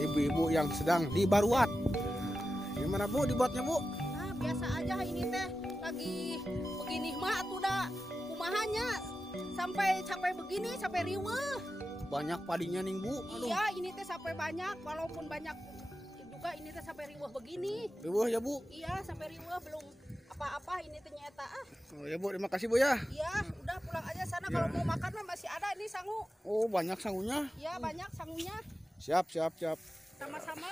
Ibu-ibu yang sedang dibaruat. Gimana Bu dibuatnya Bu? Nah, biasa aja ini teh lagi begini mah udah kumahanya sampai begini sampai riweuh. Banyak padinya nih Bu. Aduh. Iya ini teh sampai banyak walaupun banyak juga ini teh sampai riweuh begini. Riweuh ya Bu? Iya sampai riweuh belum apa-apa ini teh nyata Oh ya Bu, terima kasih Bu ya. Iya udah pulang aja sana ya. Kalau mau makan mah masih ada ini sangu. Oh banyak sangunya? Iya banyak sangunya. Siap. Sama-sama.